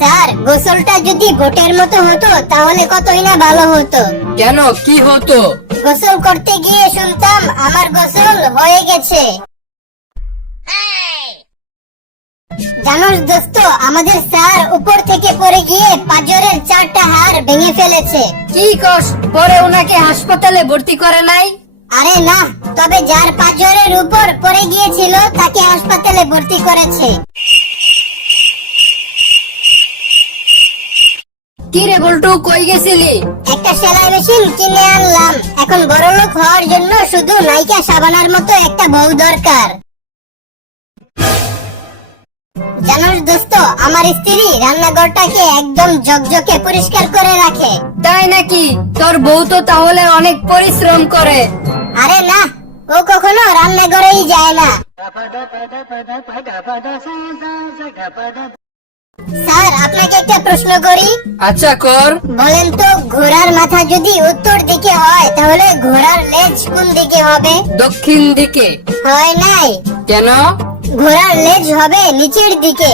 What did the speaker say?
Sir, গোসলটা যদি বোটের মতো হতো তাহলে কতই না ভালো হতো। কেন, কি হতো? গোসল করতে গিয়ে শুনতাম আমার গোসল হয়ে গেছে। জানোস দোস্ত, আমাদের স্যার উপর থেকে পড়ে গিয়ে পাঁজরের 4টা হাড় ভেঙে ফেলেছে। কি কস? পরে ওনাকে হাসপাতালে ভর্তি করে নাই? আরে না, তবে যার পাঁজরের উপর পড়ে গিয়েছিল তাকে হাসপাতালে ভর্তি করেছে। কি রে বল্টু, কই গেছিলি? একটা সেলাই মেশিন কিনে আনলাম। এখন বড়লোক হওয়ার জন্য শুধু নায়িকা শাবানার মতো একটা বউ দরকার। জানোস দোস্ত, আমার স্ত্রী রান্নাঘরটাকে একদম ঝকঝকে পরিষ্কার করে রাখে। তাই নাকি? তোর বউ তো তাহলে অনেক পরিশ্রম করে। আরে না, ও কখনো রান্নাঘরেই যায় না। স্যার, আপনাকে একটা প্রশ্ন করি। আচ্ছা, কর। বলেন তো, ঘোড়ার মাথা যদি উত্তর দিকে হয় তাহলে ঘোড়ার লেজ কোন দিকে হবে? দক্ষিণ দিকে। হয় নাই, কেন? ঘোড়ার লেজ হবে নিচের দিকে।